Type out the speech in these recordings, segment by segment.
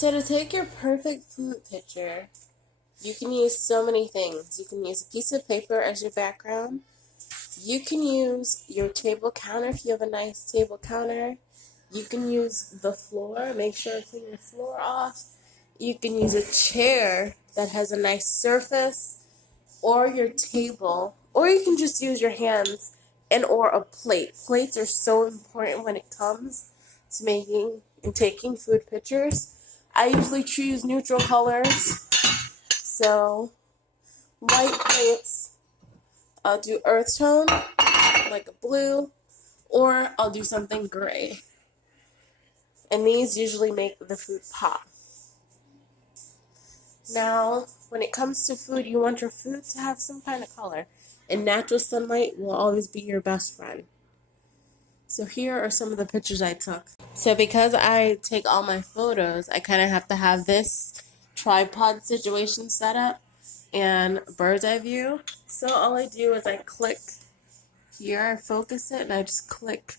So to take your perfect food picture, you can use so many things. You can use a piece of paper as your background. You can use your table counter if you have a nice table counter. You can use the floor. Make sure to clean your floor off. You can use a chair that has a nice surface, or your table, or you can just use your hands and or a plate. Plates are so important when it comes to making and taking food pictures. I usually choose neutral colors, so white plates. I'll do earth tone, like a blue, or I'll do something gray. And these usually make the food pop. Now, when it comes to food, you want your food to have some kind of color. And natural sunlight will always be your best friend. So here are some of the pictures I took. So because I take all my photos, I kind of have to have this tripod situation set up and bird's eye view. So all I do is I click here, I focus it, and I just click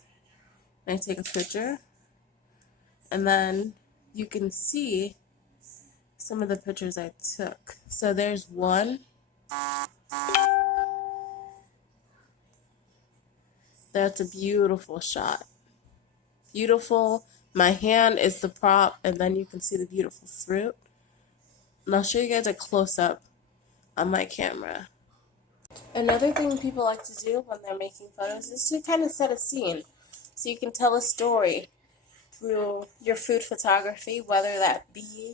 and I take a picture. And then you can see some of the pictures I took. So there's one. That's a beautiful shot. Beautiful. My hand is the prop, and then you can see the beautiful fruit. And I'll show you guys a close-up on my camera. Another thing people like to do when they're making photos is to kind of set a scene. So you can tell a story through your food photography, whether that be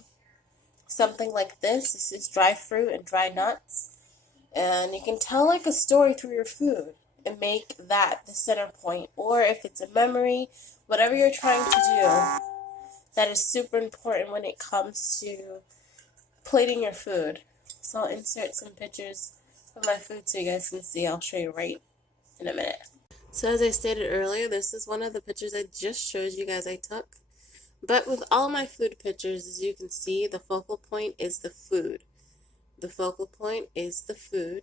something like this. This is dry fruit and dry nuts. And you can tell like a story through your food and make that the center point. Or if it's a memory, whatever you're trying to do, that is super important when it comes to plating your food. So I'll insert some pictures of my food so you guys can see. I'll show you right in a minute. So as I stated earlier, this is one of the pictures I just showed you guys I took. But with all my food pictures, as you can see, the focal point is the food. The focal point is the food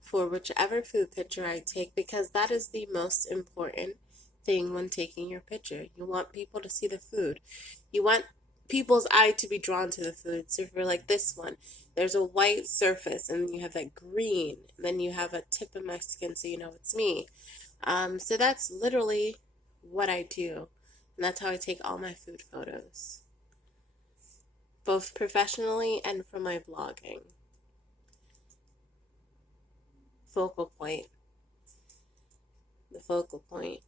for whichever food picture I take, because that is the most important thing when taking your picture. You want people to see the food. You want people's eye to be drawn to the food. So for like this one, there's a white surface and you have that green, and then you have a tip of my skin so you know it's me. So that's literally what I do, and that's how I take all my food photos, both professionally and for my vlogging. Focal point. The focal point.